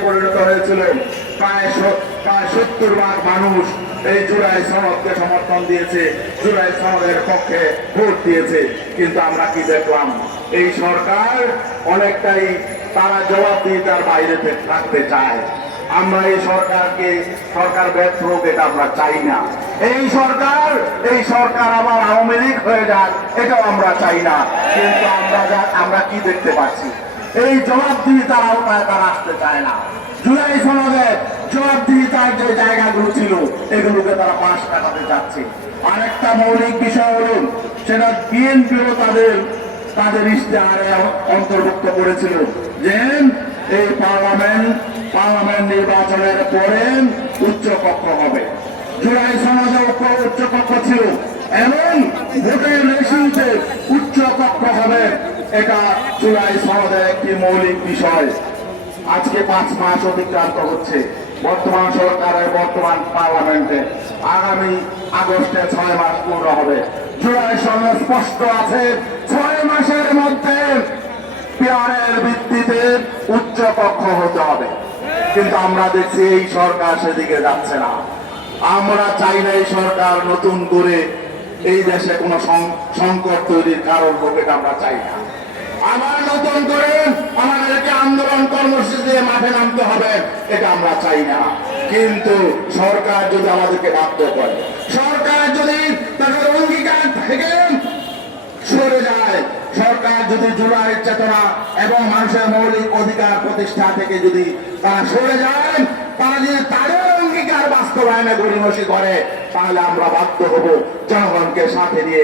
পরিণত হয়েছিল। প্রায় 70 ভাগ মানুষ এই জুলাই সনদকে সমর্থন দিয়েছে, জুলাই সনদের পক্ষে ভোট দিয়েছে। কিন্তু আমরা কি দেখলাম, এই সরকার অনেকটাই তারা জবাবদিহিতার বাইরে থাকতে চায়। আমরা এই সরকার ব্যর্থ হোক, এটা আমরা চাই না। এই সরকার আবার আওয়ামী লীগ হয়ে যাক, এটাও আমরা চাই না। কিন্তু আমরা কি দেখতে পাচ্ছি, এই জবাবদিহিতার আওতায় তারা আসতে চায় না। জুলাই সনদে জবাবদিহিতার যে জায়গাগুলো ছিল, এগুলোকে তারা পাশ কাটাতে চাচ্ছে। আরেকটা মৌলিক বিষয় হল, সেটা বিএনপিও তাদের ইশতেহারে অন্তর্ভুক্ত করেছিল যে এই পার্লামেন্ট নির্বাচনের পরে উচ্চকক্ষ হবে। জুলাই সনদে উচ্চকক্ষ ছিল এবং ভোটের রেশিওতে উচ্চকক্ষ হবে, এটা জুলাই সনদের একটি মৌলিক বিষয়। আজকে 5 মাস অতিক্রান্ত হচ্ছে বর্তমান সরকারের, বর্তমান পার্লামেন্টে। আগামী আগস্টে 6 মাস পূর্ণ হবে। জুলাই সনদ স্পষ্ট আছে, 6 মাসের মধ্যে পিয়ারের ভিত্তিতে উচ্চকক্ষ হতে হবে। কিন্তু আমরা দেখছি এই সরকার সেদিকে যাচ্ছে না। আমরা চাই না এই সরকার নতুন করে এই দেশে কোনো সংকট তৈরির কারণ হোক, এটা আমরা চাই না। আবার নতুন করে আমাদেরকে আন্দোলন কর্মসূচি দিয়ে মাঠে নামতে হবে, এটা আমরা চাই না। কিন্তু সরকার যদি আমাদেরকে বাধ্য করে, সরকার যদি তাদের অঙ্গীকার থেকে সরে যায়, সরকার যদি জুলাইয়ের চেতনা এবং মানুষের মৌলিক অধিকার প্রতিষ্ঠা থেকে যদি তারা সরে যায়, তারা যদি তাদের অঙ্গীকার বাস্তবায়নে গড়িমসি করে, তাহলে আমরা বাধ্য হব জনগণকে সাথে নিয়ে